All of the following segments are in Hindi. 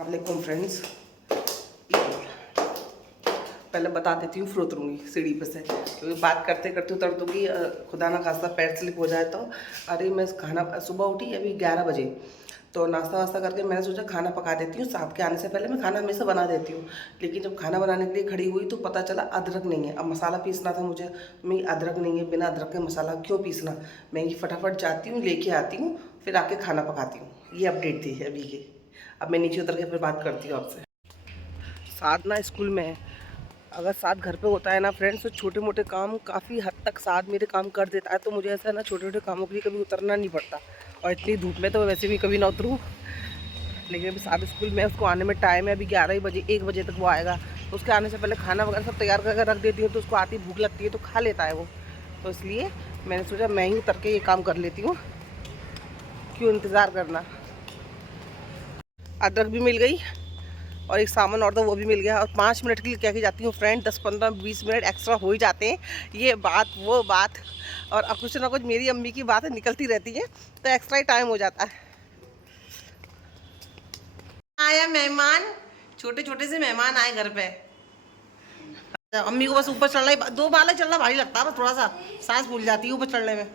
वालेकुम फ्रेंड्स। पहले बता देती हूँ, फ्रो उतरूँगी सीढ़ी पे से क्योंकि बात करते करते उतर दूँगी। खुदा ना खास्ता पैर स्लिप हो जाए तो। अरे मैं खाना सुबह उठी अभी 11 बजे, तो नाश्ता वास्ता करके मैंने सोचा खाना पका देती हूँ। साहब के आने से पहले मैं खाना हमेशा बना देती हूँ, लेकिन जब खाना बनाने के लिए खड़ी हुई तो पता चला अदरक नहीं है। अब मसाला पीसना था मुझे, मैं अदरक नहीं है, बिना अदरक के मसाला क्यों पीसना। मैं ये फटाफट जाती हूँ, लेके आती हूँ, फिर आके खाना पकाती हूँ। ये अपडेट थी अभी की। अब मैं नीचे उतर के फिर बात करती हूँ आपसे। साथ ना स्कूल में है, अगर साथ घर पे होता है ना फ्रेंड्स, तो छोटे मोटे काम काफ़ी हद तक साथ मेरे काम कर देता है। तो मुझे ऐसा है ना, छोटे छोटे कामों के लिए कभी उतरना नहीं पड़ता। और इतनी धूप में तो वैसे भी कभी ना उतरूँ। लेकिन अभी साथ स्कूल में उसको आने में टाइम है, अभी 11 बजे 1 बजे तक वो आएगा। तो उसके आने से पहले खाना वगैरह सब तैयार करके रख देती हूँ, तो उसको आती भूख लगती है तो खा लेता है वो। तो इसलिए मैंने सोचा मैं ही उतर के ये काम कर लेती हूँ, क्यों इंतज़ार करना। अदरक भी मिल गई और एक सामान और था वो भी मिल गया। और 5 मिनट के लिए क्या की जाती हूँ फ्रेंड, 10-15-20 मिनट एक्स्ट्रा हो ही जाते हैं। ये बात वो बात, और अब कुछ ना कुछ मेरी अम्मी की बातें निकलती रहती है, तो एक्स्ट्रा ही टाइम हो जाता है। आया मेहमान, छोटे छोटे से मेहमान आए घर पे। अम्मी को बस ऊपर चढ़ना ही, 2 बाला चढ़ना भारी लगता है, बस थोड़ा सा सांस भूल जाती है ऊपर चढ़ने में।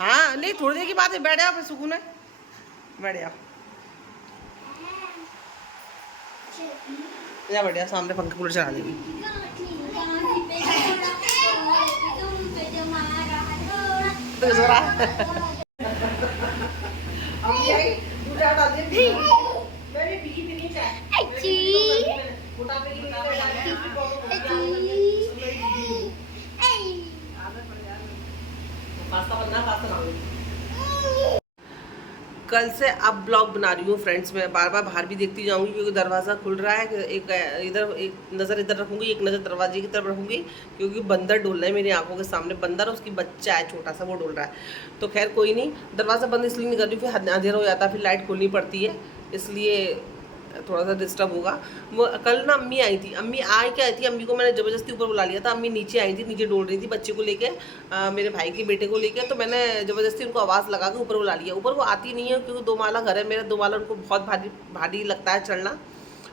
हाँ नहीं, थोड़ी देर की बात है, बैठ जाओ फिर सुकून है, बैठ जाओ। या बढ़िया, सामने पंखा कूलर चला देगी। तो जोरा कल से अब ब्लॉग बना रही हूँ फ्रेंड्स। मैं बार बार बाहर भी देखती जाऊंगी क्योंकि दरवाज़ा खुल रहा है। एक इधर एक नज़र इधर रखूंगी, एक नज़र दरवाजे की तरफ रखूंगी, क्योंकि बंदर डोल रहा है मेरी आंखों के सामने। बंदर, उसकी बच्चा है छोटा सा, वो डोल रहा है। तो खैर कोई नहीं, दरवाज़ा बंद इसलिए नहीं कर रही, फिर अंधेरा हो जाता है, फिर लाइट खोलनी पड़ती है, इसलिए थोड़ा सा डिस्टर्ब होगा। वो कल ना अम्मी आई थी, अम्मी आई क्या आई थी, अम्मी को मैंने ज़बरदस्ती ऊपर बुला लिया था। अम्मी नीचे आई थी, नीचे डोल रही थी बच्चे को लेके, मेरे भाई के बेटे को लेके। तो मैंने ज़बरदस्ती उनको आवाज़ लगा के ऊपर बुला लिया। ऊपर वो आती नहीं है क्योंकि 2 माला घर है मेरा, 2 माला उनको बहुत भारी भारी लगता है चढ़ना,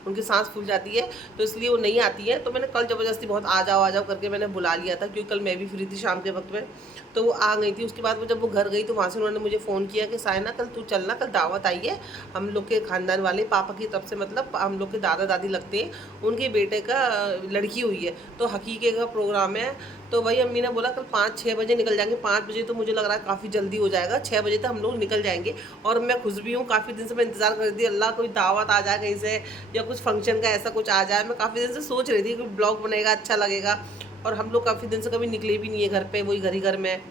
उनकी सांस फूल जाती है, तो इसलिए वो नहीं आती है। तो मैंने कल ज़बरदस्ती बहुत आ जाओ करके मैंने बुला लिया था, क्योंकि कल मैं भी फ्री थी शाम के वक्त में। तो वो आ गई थी। उसके बाद वो जब वो घर गई तो वहाँ से उन्होंने मुझे फ़ोन किया कि सायना कल तू चलना, कल दावत आई है हम लोग के ख़ानदान वाले, पापा की तरफ से, मतलब हम लोग के दादा दादी लगते हैं, उनके बेटे का लड़की हुई है, तो हकीके का प्रोग्राम है। तो वही अम्मी ने बोला कल 5-6 बजे निकल जाएंगे। 5 बजे तो मुझे लग रहा है काफ़ी जल्दी हो जाएगा, 6 बजे तक हम लोग निकल जाएंगे। और मैं खुश भी हूँ, काफ़ी दिन से मैं इंतज़ार कर रही थी, अल्लाह कोई दावत आ जाए कहीं से, या कुछ फंक्शन का ऐसा कुछ आ जाए। मैं काफ़ी दिन से सोच रही थी कि ब्लॉग बनेगा, अच्छा लगेगा। और हम लोग काफ़ी दिन से कभी निकले भी नहीं है घर पे, वही घर ही घर में।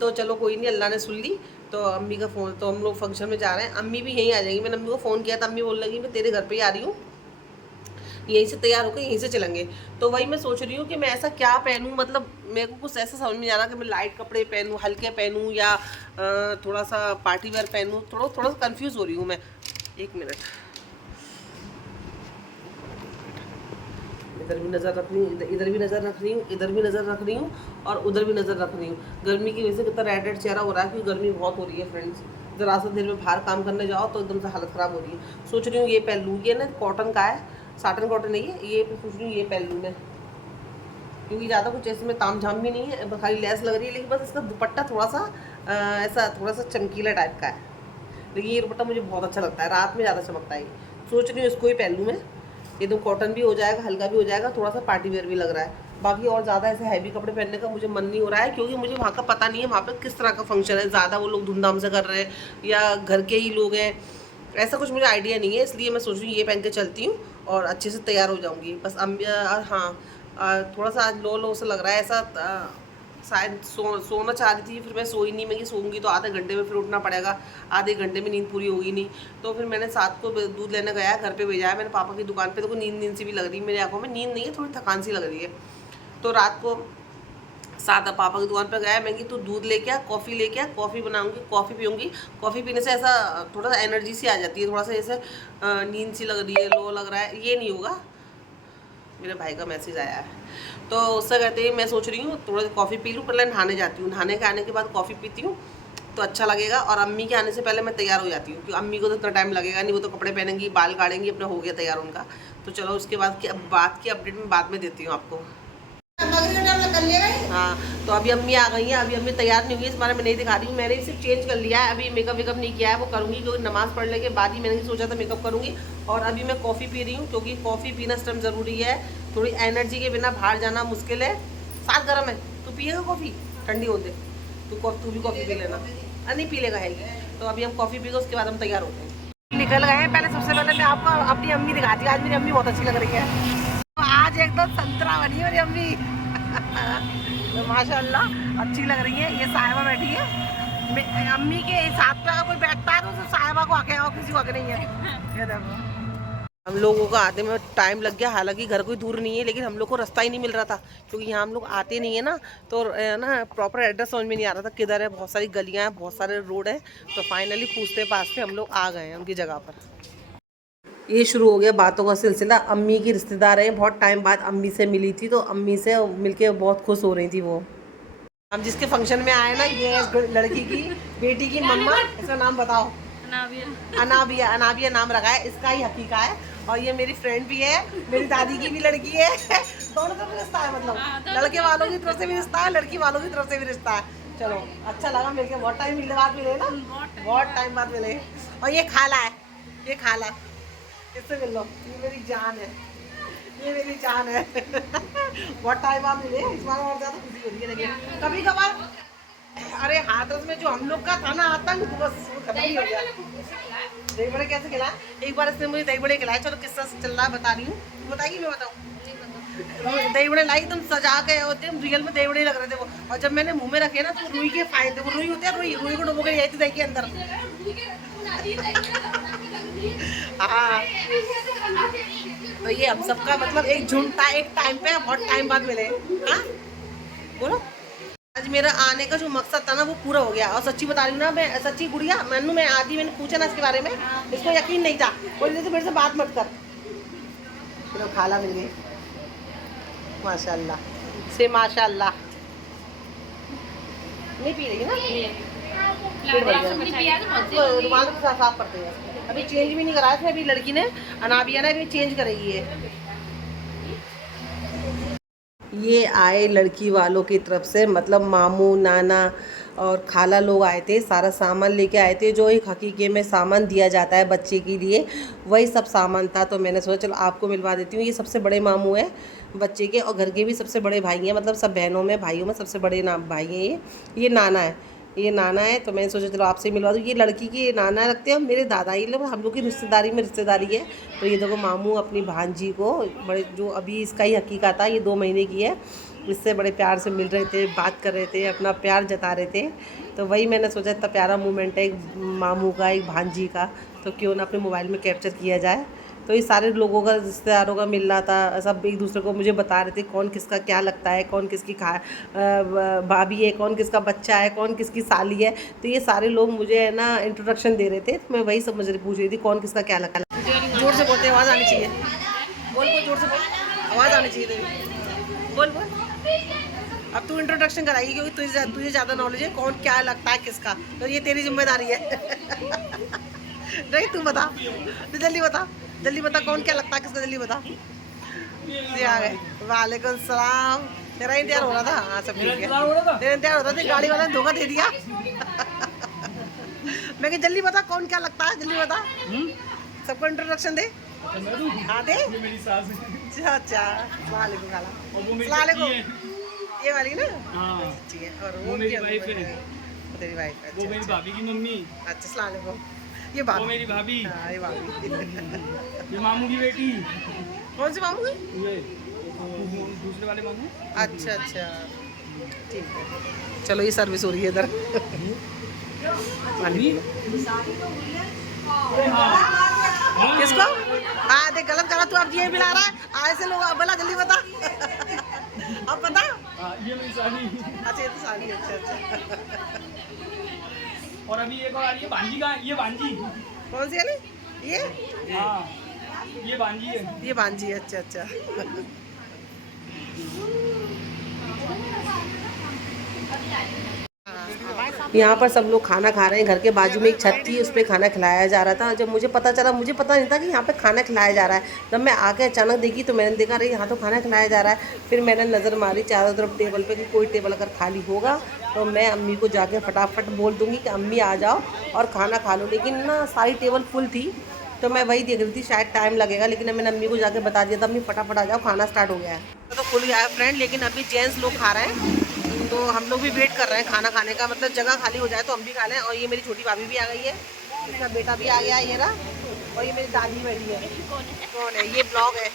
तो चलो कोई नहीं, अल्लाह ने सुन ली। तो अम्मी का फ़ोन, तो हम लोग फंक्शन में जा रहे हैं, अम्मी भी यहीं आ जाएंगी। मैंने अम्मी को फ़ोन किया था, अम्मी बोल लगी मैं तेरे घर पे ही आ रही हूँ, यहीं से तैयार होकर यहीं से चलेंगे। तो वही मैं सोच रही हूँ कि मैं ऐसा क्या पहनूँ, मतलब मेरे को कुछ ऐसा समझ में नहीं आ रहा कि मैं लाइट कपड़े पहनूँ, हल्के पहनूँ, या थोड़ा सा पार्टी वेयर पहनूँ। थोड़ा सा कन्फ्यूज़ हो रही हूँ मैं। 1 मिनट, इधर भी नज़र रख रही हूँ, इधर भी नज़र रख रही हूँ, इधर भी नज़र रख रही हूँ, और उधर भी नज़र रख रही हूँ। गर्मी की वजह से कितना रेड रेड चेहरा हो रहा है, क्योंकि गर्मी बहुत हो रही है फ्रेंड्स। ज़रा सा देर में बाहर काम करने जाओ तो एकदम से हालत ख़राब हो रही है। सोच रही हूँ ये पहन लूँ, ये ना कॉटन का है, साटन कॉटन नहीं है ये, सोच रही हूँ ये पहन लूँ मैं, क्योंकि ज़्यादा कुछ ऐसे में ताम झाम भी नहीं है, खाली लेस लग रही है, लेकिन बस इसका दुपट्टा थोड़ा सा ऐसा थोड़ा सा चमकीला टाइप का है। लेकिन ये दुपट्टा मुझे बहुत अच्छा लगता है, रात में ज़्यादा चमकता है। सोच रही हूँ इसको ही पहन लूँ मैं। ये तो कॉटन भी हो जाएगा, हल्का भी हो जाएगा, थोड़ा सा पार्टी वेयर भी लग रहा है। बाकी और ज़्यादा ऐसे हैवी कपड़े पहनने का मुझे मन नहीं हो रहा है, क्योंकि मुझे वहाँ का पता नहीं है वहाँ पर किस तरह का फंक्शन है, ज़्यादा वो लोग धूमधाम से कर रहे हैं या घर के ही लोग हैं, ऐसा कुछ मुझे आइडिया नहीं है। इसलिए मैं सोच रही हूँ ये पहन के चलती हूँ और अच्छे से तैयार हो जाऊँगी। बस हाँ, थोड़ा सा आज लो लो सा लग रहा है, ऐसा शायद सोना चाह रही थी, फिर मैं सोई नहीं। मैं ये सोऊंगी तो आधे घंटे में फिर उठना पड़ेगा, आधे घंटे में नींद पूरी होगी नहीं। तो फिर मैंने साथ को दूध लेने गया, घर पे भेजा है मैंने पापा की दुकान पे। तो नींद सी भी लग रही है मेरी आंखों में, नींद नहीं है, थोड़ी थकान सी लग रही है। तो रात को साथ पापा की दुकान पे गया, मैं कि तू दूध लेके आ, कॉफ़ी लेके आ, कॉफ़ी बनाऊंगी, कॉफ़ी पीऊँगी। कॉफ़ी पीने से ऐसा थोड़ा सा एनर्जी सी आ जाती है, थोड़ा सा ऐसे नींद सी लग रही है, लो लग रहा है, ये नहीं होगा। मेरे भाई का मैसेज आया है, तो उससे कहते हैं मैं सोच रही हूँ थोड़ा सा कॉफ़ी पी लूँ, पहले नहाने जाती हूँ, नहाने के आने के बाद कॉफ़ी पीती हूँ, तो अच्छा लगेगा। और अम्मी के आने से पहले मैं तैयार हो जाती हूँ, क्योंकि अम्मी को तो इतना टाइम लगेगा नहीं, वो तो कपड़े पहनेंगी, बाल काटेंगी, अपना हो गया तैयार उनका। तो चलो उसके बाद की बात की अपडेट मैं बाद में देती हूँ आपको। हाँ, तो अभी अम्मी आ गई हैं, अभी अम्मी तैयार नहीं हुई है, इस बारे में नहीं दिखा रही हूँ। मैंने सिर्फ चेंज कर लिया है, अभी मेकअप वेकअप नहीं किया है, वो करूँगी क्योंकि नमाज़ पढ़ने के बाद ही मैंने सोचा था मेकअप करूँगी। और अभी मैं कॉफ़ी पी रही हूँ, क्योंकि कॉफ़ी पीना इस टाइम ज़रूरी है, थोड़ी एनर्जी के बिना बाहर जाना मुश्किल है। साथ गर्म है, तू पिएगा कॉफ़ी? ठंडी होते तू भी कॉफ़ी पी लेना। नहीं पी लेगा है। तो अभी हम कॉफ़ी पी के उसके बाद हम तैयार होते हैं, निकल गए हैं। पहले सबसे पहले मैं आपको अपनी अम्मी दिखाती हूँ। आज मेरी अम्मी बहुत अच्छी लग रही है, तो आज एकदम संतरा बनी है मेरी अम्मी। तो माशाल्लाह अच्छी लग रही है। ये साहिबा बैठी है, अम्मी के साथ पे अगर कोई बैठता है तो उसे साहिबा को आके और किसी को आके नहीं है। ये देखो, हम लोगों को आते में टाइम लग गया, हालांकि घर कोई दूर नहीं है, लेकिन हम लोग को रास्ता ही नहीं मिल रहा था, क्योंकि यहाँ हम लोग आते नहीं है ना, तो ना प्रॉपर एड्रेस समझ में नहीं आ रहा था किधर है। बहुत सारी गलियाँ हैं, बहुत सारे रोड हैं, तो फाइनली पूछते पाछते हम लोग आ गए हैं उनकी जगह पर। ये शुरू हो गया बातों का सिलसिला। अम्मी की रिश्तेदार हैं, बहुत टाइम बाद अम्मी से मिली थी, तो अम्मी से मिलके बहुत खुश हो रही थी वो। हम जिसके फंक्शन में आए ना, ये लड़की की बेटी की मम्मा, इसका नाम बताओ। अनाबिया। अनाबिया नाम रखा है, इसका ही हकीका है। और ये मेरी फ्रेंड भी है, मेरी दादी की भी लड़की है। दोनों तरफ रिश्ता है, मतलब लड़के वालों की तरफ से भी रिश्ता है, लड़की वालों की तरफ से भी रिश्ता है। चलो अच्छा लगा मिलके, बहुत टाइम बाद मिले ना, बहुत टाइम बाद मिले। और ये खाला है, ये खाला, इससे मिल लो, ये मेरी जान है, ये मेरी जान है। बहुत टाइम बाद मिले, इस बार और ज़्यादा खुशी हो रही है। लेकिन कभी कभार, अरे हाथरस में जो हम लोग का था ना आतंक, बस वो खत्म ही हो गया। दही बड़े कैसे खिलाए? एक बार इसने मुझे दही बड़े खिलाए। चलो किस्सा चल रहा है, बता रही हूँ, बताइए मैं बताऊँ। दही बड़े लाई एकदम सजा के होते हैं, रियल में दही बड़े लग रहे थे वो। और जब मैंने मुंह में रखे ना, तो रुई के फायदे, वो रुई होते हैं, रुई रुई को डुबो के आई थी दही के अंदर। हाँ, तो ये हम सबका मतलब एक झुंड था एक टाइम पे, बहुत टाइम बाद मिले। हाँ बोलो। आज मेरा आने का जो मकसद था ना, वो पूरा हो गया। और सच्ची बता रही हूँ ना, मैं सच्ची गुड़िया मैं आधी मैंने पूछा ना इसके बारे में, इसको यकीन नहीं था, बोल तो मेरे से बात मत कर। फिर खाला मिल गई, माशाल्लाह से माशाल्लाह। नहीं पी रही ना, रुमाल के साथ साफ करते हैं। अभी चेंज भी नहीं कराया था, अभी लड़की ने, अनाबिया ने, अभी चेंज करेगी ये आए लड़की वालों की तरफ से, मतलब मामू नाना और खाला लोग आए थे, सारा सामान लेके आए थे, जो एक हकीके में सामान दिया जाता है बच्चे के लिए, वही सब सामान था। तो मैंने सोचा चलो आपको मिलवा देती हूँ। ये सबसे बड़े मामू हैं बच्चे के, और घर के भी सबसे बड़े भाई हैं, मतलब सब बहनों में भाइयों में सबसे बड़े भाई हैं ये नाना है, ये नाना है। तो मैंने सोचा चलो आपसे मिलवा दूँ। ये लड़की के नाना लगते हैं, मेरे दादा ही लोग, हम लोग की रिश्तेदारी में रिश्तेदारी है। तो ये देखो मामू अपनी भांजी को, बड़े जो अभी इसका ही हकीका था, ये 2 महीने की है, इससे बड़े प्यार से मिल रहे थे, बात कर रहे थे, अपना प्यार जता रहे थे। तो वही मैंने सोचा इतना प्यारा मोमेंट है एक मामू का एक भांजी का, तो क्यों ना अपने मोबाइल में कैप्चर किया जाए। तो ये सारे लोगों का, रिश्तेदारों का मिल रहा था, सब एक दूसरे को मुझे बता रहे थे कौन किसका क्या लगता है, कौन किसकी भाभी है, कौन किसका बच्चा है, कौन किसकी साली है। तो ये सारे लोग मुझे है ना इंट्रोडक्शन दे रहे थे, तो मैं वही सब मुझे पूछ रही थी कौन किसका क्या लगता है। जोर से बोलते, आवाज़ आनी चाहिए, बोल बोल जोर से बोल, आवाज़ आनी चाहिए तेरी, बोल बोल। अब तू इंट्रोडक्शन कराएगी, क्योंकि तुझे ज़्यादा नॉलेज है कौन क्या लगता है किसका, तो ये तेरी जिम्मेदारी है। नहीं तू बता, तो जल्दी बता, जल्दी बता कौन क्या लगता है किसका, जल्दी बता। ये आ गए, वालेकुम सलाम। तेरा इंतजार हो रहा था? हाँ सब ठीक है, तेरा इंतजार हो रहा था, गाड़ी वाला ने धोखा दे दिया। मैं कि जल्दी बता कौन क्या लगता है, जल्दी बता, सबको इंट्रोडक्शन दे। हाँ दे। अच्छा वालेकुम सलाम, ये वाली ना? हाँ अच्छी है। और वो मेरी वाइफ है, तेरी वाइफ है, वो मेरी भाभी की मम्मी। अच्छा सलाम अलैकुम, ये भाभी, वो मेरी भाभी। हाँ ये भाभी। ये मामू की बेटी। कौन सी मामू की? ये दूसरे वाले मामू। अच्छा अच्छा ठीक है, चलो ये सर्विस हो रही है इधर। किसको? हाँ देख गलत करा तू, अब ये मिला रहा है, ऐसे लोग बोला जल्दी बता। अब पता? ये मेरी साली। अच्छा ये तो साली, अच्छा अच्छा। और अभी एक और आ रही है भांजी का, ये भांजी। कौन सी वाली? ये? हाँ ये भांजी है, ये भांजी है, अच्छा अच्छा। हमारे यहाँ पर सब लोग खाना खा रहे हैं। घर के बाजू में एक छत थी, उस पर खाना खिलाया जा रहा था। जब मुझे पता चला, मुझे पता नहीं था कि यहाँ पे खाना खिलाया जा रहा है। जब मैं आके अचानक देखी तो मैंने देखा रही यहाँ तो खाना खिलाया जा रहा है। फिर मैंने नज़र मारी चारों तरफ टेबल पे कि कोई टेबल अगर खाली होगा तो मैं अम्मी को जाके फटाफट बोल दूँगी कि अम्मी आ जाओ और खाना खा लो। लेकिन ना सारी टेबल फुल थी, तो मैं वही देख रही थी शायद टाइम लगेगा, लेकिन मैंने अम्मी को जाके बता दिया था अम्मी फटाफट आ जाओ, खाना स्टार्ट हो गया है। तो खुल गया है फ्रेंड, लेकिन अभी जेंट्स लोग खा रहे हैं, तो हम लोग भी वेट कर रहे हैं खाना खाने का। मतलब जगह खाली हो जाए तो हम भी खा लें। और ये मेरी छोटी भाभी भी आ गई है, इसका बेटा भी आ गया है ये ना, और ये मेरी दादी बैठी है। कौन है? ये ब्लॉग है।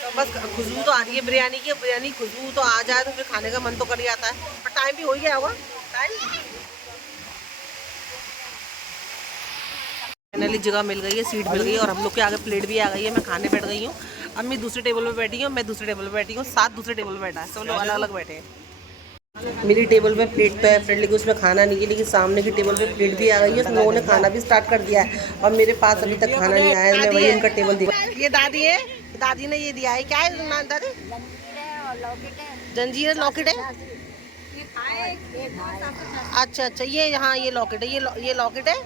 तो बस खुशबू तो आ रही है बिरयानी की। बिरयानी खुशबू तो आ जाए तो फिर खाने का मन तो कर ही आता है। पर टाइम भी हो ही गया होगा। टाइम फाइनली जगह मिल गई है, सीट मिल गई है और हम लोग के आगे प्लेट भी आ गई है। मैं खाने बैठ गई हूँ। अम्मी दूसरे टेबल पे बैठी हूँ, मैं दूसरे टेबल पे बैठी हूँ, साथ दूसरे टेबल पे बैठा है, सब लोग अलग अलग बैठे हैं। मेरी टेबल पे प्लेट तो है फ्रेंड, लेकिन उसमें खाना नहीं है। लेकिन सामने की टेबल पे प्लेट भी आ गई है, उन लोगों ने खाना भी स्टार्ट कर दिया है और मेरे पास अभी तक खाना नहीं आया है। मैं वही उनका टेबल दिखा। ये दादी है, दादी ने ये दिया है। क्या है दादी? जंजीर लॉकेट है। अच्छा अच्छा, ये हाँ ये लॉकेट है, ये लॉकेट है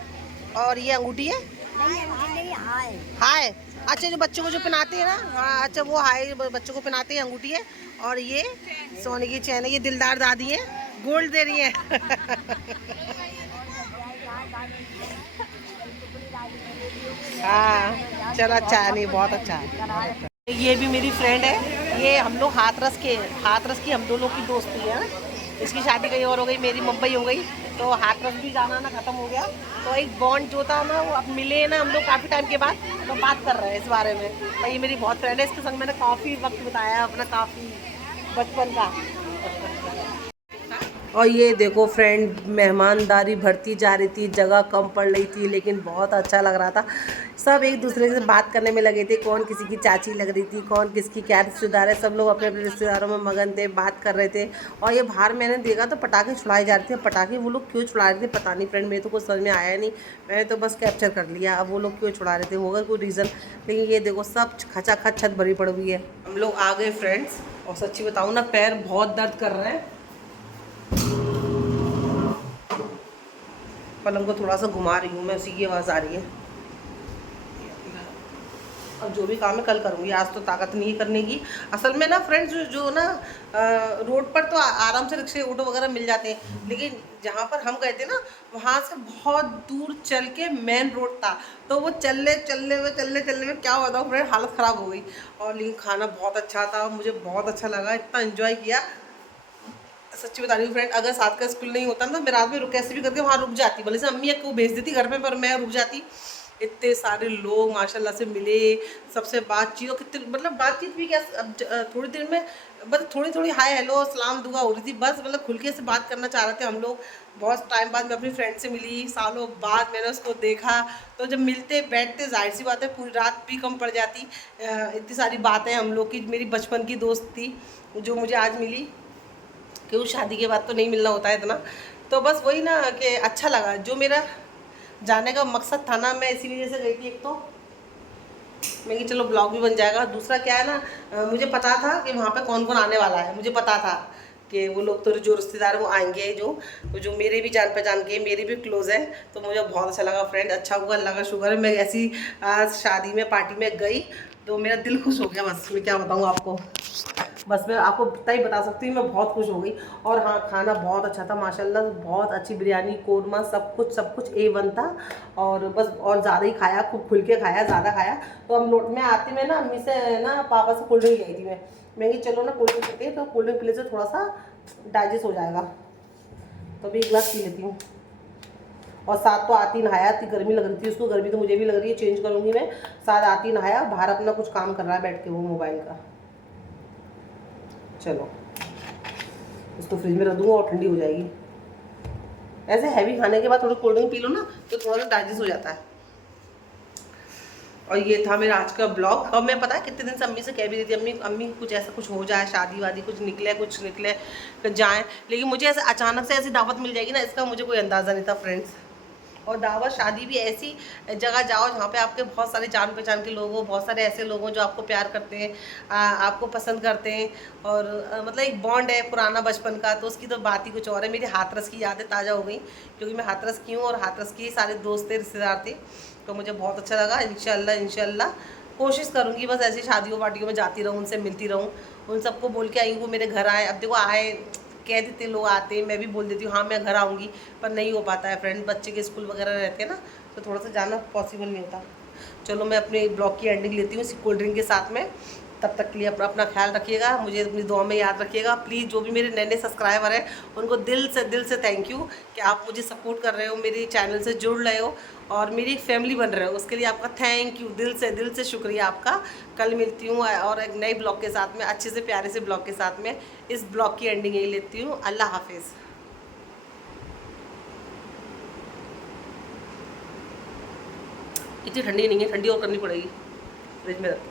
और ये अंगूठी है। हाय, अच्छा जो बच्चों को जो पहनाते हैं ना, हाँ अच्छा वो हाय बच्चों को पहनाते हैं, अंगूठी है। और ये सोने की चैन है। ये दिलदार दादी है, गोल्ड दे रही है। हाँ चलो अच्छा है, नहीं बहुत अच्छा है। ये भी मेरी फ्रेंड है। ये हम लोग हाथरस की हम दो लोग की दोस्ती है। इसकी शादी कहीं और हो गई, मेरी मुंबई हो गई, तो हाथरस भी जाना ना ख़त्म हो गया। तो एक बॉन्ड जो था ना वो अब मिले ना हम लोग काफ़ी टाइम के बाद, तो बात कर रहे हैं इस बारे में। तो ये मेरी बहुत फ्रेंड है, इसके संग मैंने काफ़ी वक्त बताया अपना, काफ़ी बचपन का। और ये देखो फ्रेंड, मेहमानदारी बढ़ती जा रही थी, जगह कम पड़ रही थी, लेकिन बहुत अच्छा लग रहा था। सब एक दूसरे से बात करने में लगे थे, कौन किसी की चाची लग रही थी, कौन किसकी क्या रिश्तेदार है। सब लोग अपने अपने रिश्तेदारों में मगन थे, बात कर रहे थे। और ये बाहर मैंने देखा तो पटाखे छुड़ाए जा रहे थे। पटाखे वो लोग क्यों छुड़ा रहे थे पता नहीं फ्रेंड, मेरे तो कुछ समझ में आया नहीं। मैंने तो बस कैप्चर कर लिया। अब वो लोग क्यों छुड़ा रहे थे, होगा कोई रीज़न। लेकिन ये देखो सब खचाखच छत भरी पड़ हुई है। हम लोग आ गए फ्रेंड्स, और सच्ची बताऊँ ना पैर बहुत दर्द कर रहे हैं। पलंग को थोड़ा सा घुमा रही हूँ मैं, उसी की आवाज़ आ रही है। अब जो भी काम है कल करूँगी, आज तो ताकत नहीं करने की। असल में ना फ्रेंड्स जो ना रोड पर तो आराम से रिक्शे ऑटो वगैरह मिल जाते हैं, लेकिन जहाँ पर हम गए थे ना वहाँ से बहुत दूर चल के मेन रोड था। तो वो चलने में क्या हुआ था फ्रेंड, हालत ख़राब हो गई। और लेकिन खाना बहुत अच्छा था, मुझे बहुत अच्छा लगा, इतना इन्जॉय किया। सच्ची बता रही हूँ फ्रेंड, अगर साथ का स्कूल नहीं होता ना तो मैं रात में कैसे भी करके वहाँ रुक जाती, भले से अम्मी को भेज देती घर पे, पर मैं रुक जाती। इतने सारे लोग माशाल्लाह से मिले, सबसे बातचीत, और कितनी मतलब बातचीत भी क्या, अब थोड़ी देर में बस थोड़ी थोड़ी हाय हेलो सलाम दुआ हो रही थी बस। मतलब खुल के से बात करना चाह रहे थे हम लोग। बहुत टाइम बाद मैं अपनी फ्रेंड से मिली, सालों बाद मैंने उसको देखा। तो जब मिलते बैठते जाहिर सी बात है पूरी रात भी कम पड़ जाती। इतनी सारी बातें हम लोग की, मेरी बचपन की दोस्त थी जो मुझे आज मिली, क्यों शादी के बाद तो नहीं मिलना होता है इतना। तो बस वही ना कि अच्छा लगा, जो मेरा जाने का मकसद था ना, मैं इसी वजह से गई थी। एक तो मैं कि चलो ब्लॉग भी बन जाएगा, दूसरा क्या है ना, मुझे पता था कि वहाँ पे कौन कौन आने वाला है। मुझे पता था कि वो लोग तो जो रिश्तेदार वो आएंगे, जो मेरे भी जान पहचान के, मेरे भी क्लोज हैं। तो मुझे बहुत अच्छा लगा फ्रेंड, अच्छा हुआ, अल्लाह का शुक्र है मैं ऐसी आज शादी में पार्टी में गई तो मेरा दिल खुश हो गया। बस मैं क्या बताऊँ आपको, बस मैं आपको इतना ही बता सकती हूँ, मैं बहुत खुश हो गई। और हाँ खाना बहुत अच्छा था माशाल्लाह, बहुत अच्छी बिरयानी, कोरमा, सब कुछ A1 था। और बस और ज़्यादा ही खाया, खूब खुल के खाया, ज़्यादा खाया। तो हम लोट में आते में ना अम्मी से ना पापा से कोल्ड ड्रिंक लाई थी मैं कि चलो ना कोल्ड ड्रिंक पीते हैं, तो कोल्ड ड्रिंक पीने से थोड़ा सा डाइजेस्ट हो जाएगा। तो अभी एक गिलास पी लेती हूँ। और साथ तो आती नहाया थी, गर्मी लग रही थी उसको, गर्मी तो मुझे भी लग रही है, चेंज करूँगी मैं। साथ आती नहाया, बाहर अपना कुछ काम कर रहा है बैठ के वो मोबाइल का। चलो इसको फ्रिज में रख दूँगा और ठंडी हो जाएगी। ऐसे हैवी खाने के बाद थोड़ा कोल्ड ड्रिंक पी लो ना तो थोड़ा सा डाइजेस्ट हो जाता है। और ये था मेरा आज का ब्लॉग। और मैं पता है कितने दिन से अम्मी से कह भी रही थी, अम्मी अम्मी कुछ ऐसा कुछ हो जाए, शादी वादी कुछ निकले जाए, लेकिन मुझे ऐसे अचानक से ऐसी दावत मिल जाएगी ना, इसका मुझे कोई अंदाज़ा नहीं था फ्रेंड्स। और दावत शादी भी ऐसी जगह जाओ जहाँ पे आपके बहुत सारे जान पहचान के लोग हो, बहुत सारे ऐसे लोग हों जो आपको प्यार करते हैं, आपको पसंद करते हैं, और मतलब एक बॉन्ड है पुराना बचपन का, तो उसकी तो बात ही कुछ और है। मेरी हाथरस की यादें ताज़ा हो गई, क्योंकि मैं हाथरस की हूँ और हाथरस के सारे दोस्त थे, रिश्तेदार थे, तो मुझे बहुत अच्छा लगा। इंशाल्लाह इंशाल्लाह कोशिश करूँगी बस ऐसी शादियों पार्टियों में जाती रहूँ, उनसे मिलती रहूँ, उन सबको बोल के आई हूँ मेरे घर आए। अब देखो आए, कह देते लोग आते हैं, मैं भी बोल देती हूँ हाँ मैं घर आऊँगी, पर नहीं हो पाता है फ्रेंड, बच्चे के स्कूल वगैरह रहते हैं ना, तो थोड़ा सा जाना पॉसिबल नहीं होता। चलो मैं अपने ब्लॉग की एंडिंग लेती हूँ इसी कोल्ड ड्रिंक के साथ में। तब तक के लिए अपना अपना ख्याल रखिएगा, मुझे अपनी दुआ में याद रखिएगा प्लीज़। जो भी मेरे नए नए सब्सक्राइबर हैं उनको दिल से थैंक यू कि आप मुझे सपोर्ट कर रहे हो, मेरे चैनल से जुड़ रहे हो और मेरी फैमिली बन रहे हो, उसके लिए आपका थैंक यू, दिल से शुक्रिया आपका। कल मिलती हूँ और एक नए ब्लॉग के साथ में, अच्छे से प्यारे से ब्लॉग के साथ में। इस ब्लॉग की एंडिंग यही लेती हूँ। अल्लाह हाफिज़। इतनी ठंडी नहीं है, ठंडी और करनी पड़ेगी, फ्रिज में रख।